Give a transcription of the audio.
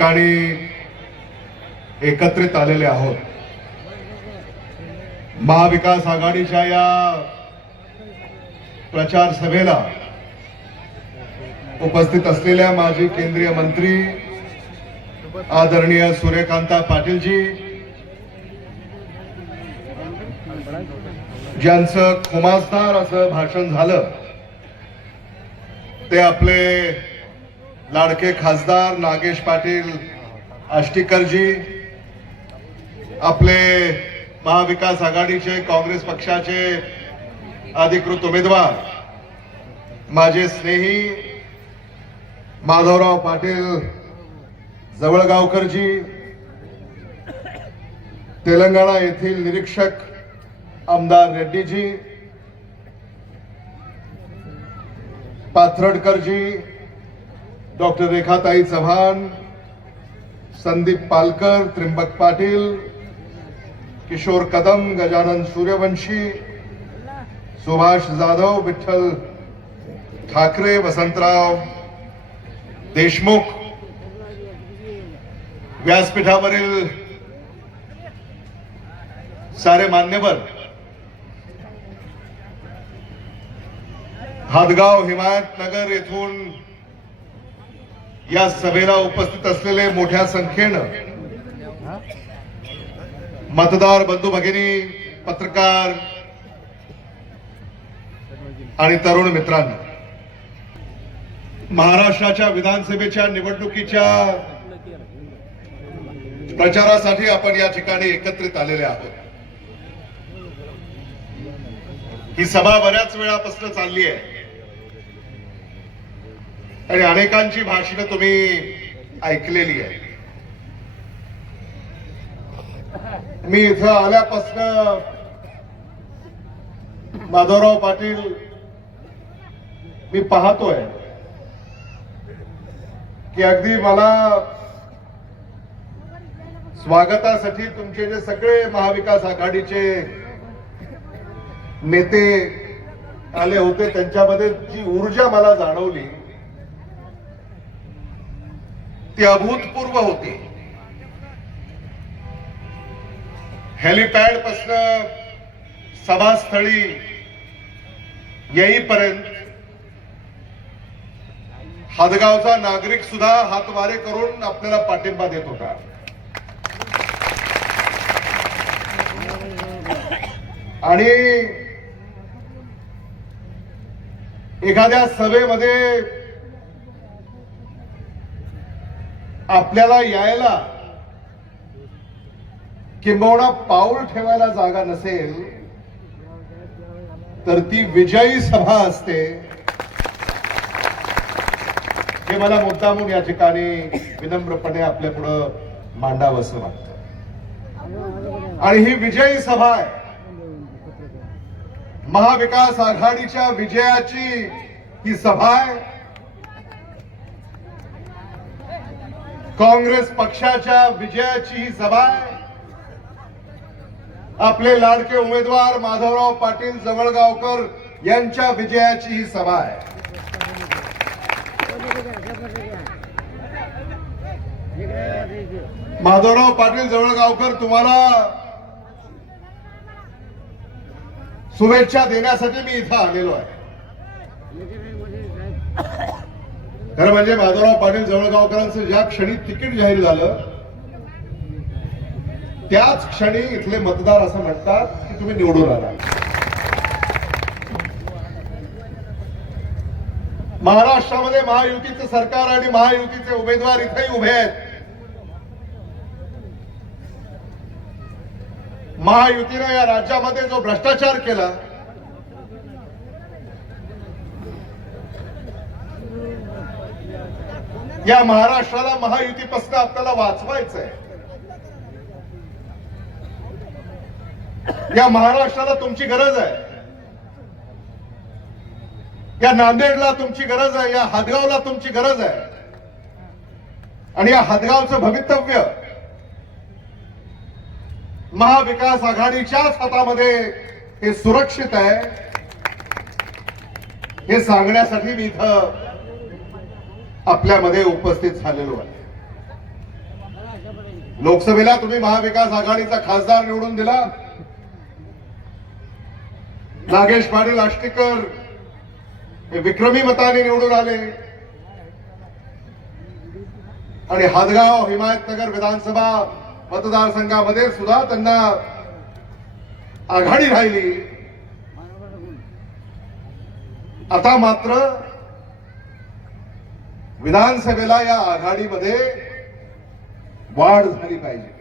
ठिकाणी एकत्रित आलेले आहोत. महाविकास आघाडीच्या या प्रचार सभेला उपस्थित असलेल्या माजी केंद्रीय मंत्री आदरणीय सूर्यकांता पाटीलजी ज्यांचं खुमासदार असं भाषण झालं ते आपले लाडके खासदार नागेश पाटील आष्टीकरजी आपले महाविकास आघाडीचे काँग्रेस पक्षाचे अधिकृत उमेदवार माझे स्नेही माधवराव पाटील जवळगावकरजी तेलंगणा येथील निरीक्षक आमदार रेड्डीजी पाथरडकरजी डॉक्टर रेखाताई चव्हाण संदीप पालकर त्रिंबक पाटील किशोर कदम गजानन सूर्यवंशी सुभाष जाधव विठ्ठल ठाकरे वसंतराव देशमुख व्यासपीठावरील सारे मान्यवर हादगाव हिमायतनगर येथून या सभेला उपस्थित असलेले मोठ्या संख्येनं मतदार बंधू भगिनी पत्रकार आणि तरुण मित्रांनो महाराष्ट्राच्या विधानसभेच्या निवडणुकीच्या प्रचारासाठी आपण या ठिकाणी एकत्रित आलेले आहोत. ही सभा बऱ्याच वेळापासून चालली आहे. आणि अनेकांची भाषणं तुम्ही ऐकलेली आहे मी इथं आल्यापासून माधवराव पाटील मी पाहतोय की अगदी मला स्वागतासाठी तुमचे जे सगळे महाविकास आघाडीचे नेते आले होते त्यांच्यामध्ये जी ऊर्जा मला जाणवली ती अभूतपूर्व होती. हेलिपॅड पासन सभास्थळी येईपर्यंत हादगावचा नागरिक सुद्धा हातवारे करून आपल्याला पाठिंबा देत होता. आणि एखाद्या सभेमध्ये आपल्याला यायला किंबहुना पाऊल ठेवायला जागा नसेल तर ती विजयी सभा असते. हे मला मुद्दामून या ठिकाणी विनम्रपणे आपल्या पुढं मांडावं असं वाटतं. आणि ही विजयी सभा आहे. महाविकास आघाडीच्या विजयाची ही सभा आहे. काँग्रेस पक्षाच्या विजयाची ही सभा आपले लाडके उमेदवार माधवराव पाटील जवळगावकर यांच्या विजयाची ही सभा आहे माधवराव पाटील जवळगावकर तुम्हाला शुभेच्छा देण्यासाठी मी इथं आलेलो आहे. खरं म्हणजे माधवराव पाटील जवळगावकरांचं ज्या क्षणी तिकीट जाहीर झालं त्याच क्षणी इथले मतदार असं म्हणतात की तुम्ही निवडून आला. महाराष्ट्रामध्ये महायुतीचं सरकार आणि महायुतीचे उमेदवार इथेही उभे आहेत. महायुतीने या राज्यामध्ये जो भ्रष्टाचार केला या महाराष्ट्राला महायुतीपासून आपल्याला वाचवायचंय. या महाराष्ट्राला तुमची गरज आहे. या नांदेडला तुमची गरज आहे या हादगावला तुमची गरज आहे. आणि या हादगावचं भवितव्य महाविकास आघाडीच्याच हातामध्ये हे सुरक्षित आहे हे सांगण्यासाठी मी इथं आपल्यामध्ये उपस्थित झालेलो आहे. लोकसभेला तुम्ही महाविकास आघाडीचा खासदार निवडून दिला. नागेश पाटील आष्टीकर हे विक्रमी मताने निवडून आले. आणि हादगाव हिमायतनगर विधानसभा मतदारसंघामध्ये सुद्धा त्यांना आघाडी राहिली. आता मात्र विधानसभेला या आघाडीमध्ये वाढ झाली पाहिजे.